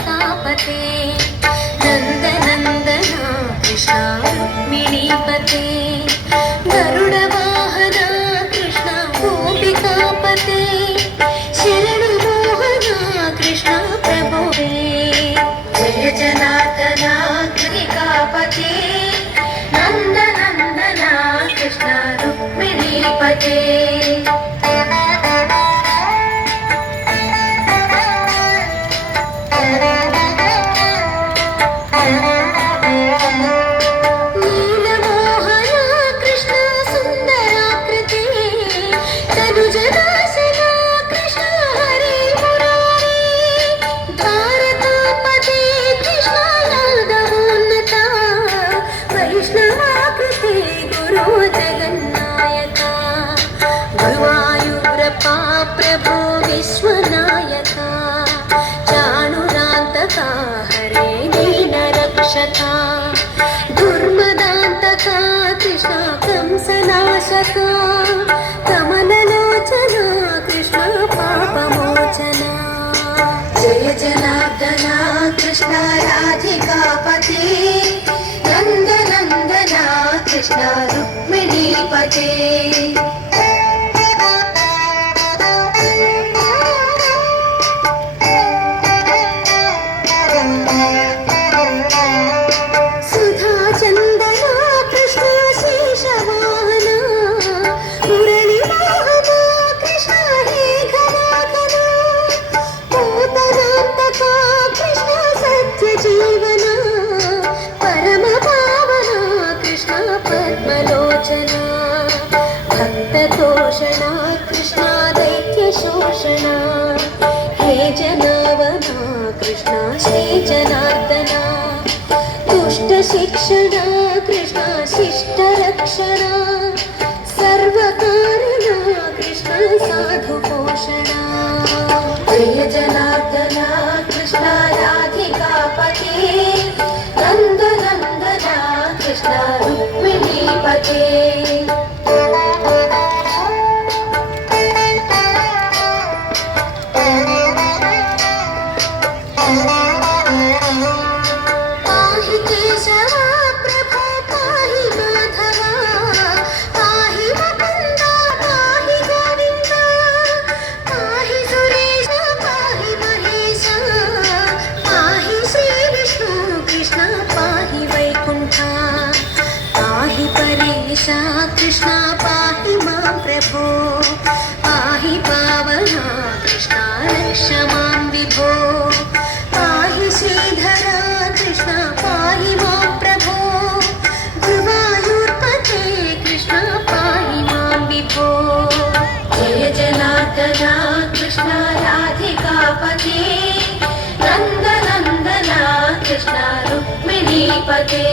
गोपिकापते नन्दनन्दना कृष्ण रुक्मिणीपते गरुडवाहना कृष्ण गोपिकापते शरणमोहना कृष्ण प्रभुवे जय जनार्दना गोपिकापते नन्दनन्दना कृष्ण रुक्मिणीपते प्रभो विश्वनायका चाणुरान्तका हरे दीनरक्षका दुर्मदान्तका कृष्ण कंसनाशका कमललोचना कृष्ण पापमोचना जय जनार्दना कृष्ण राधिकापते नन्दनन्दना कृष्ण रुक्मिणीपते भक्ततोषणा कृष्ण दैत्यशोषणा हे जनावना कृष्ण श्रीजनार्दना दुष्टशिक्षणा कृष्ण शिष्टरक्षणा सर्वकारणा कृष्ण साधुपोषणा जय जनार्दना कृष्ण राधिकापते नन्दनन्दना कृष्ण रुक्मिणीपते कृष्ण पाहि मां प्रभो पाहि पावना कृष्ण रक्ष मां विभो पाहि श्रीधरा कृष्ण पाहि मां प्रभो गुरुवायूर्पते कृष्ण पाहि मां विभो जय जनार्दना कृष्ण राधिकापते नन्दनन्दना कृष्ण रुक्मिणीपते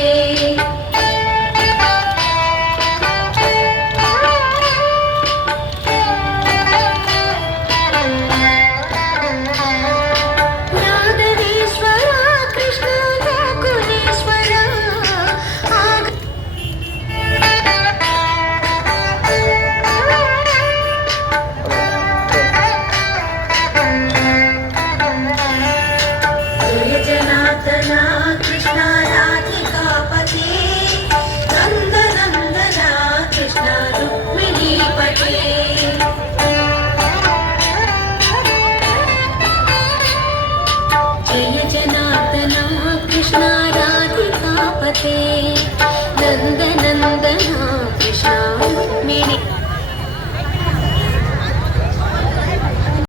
कृष्ण राधिकापते नन्दन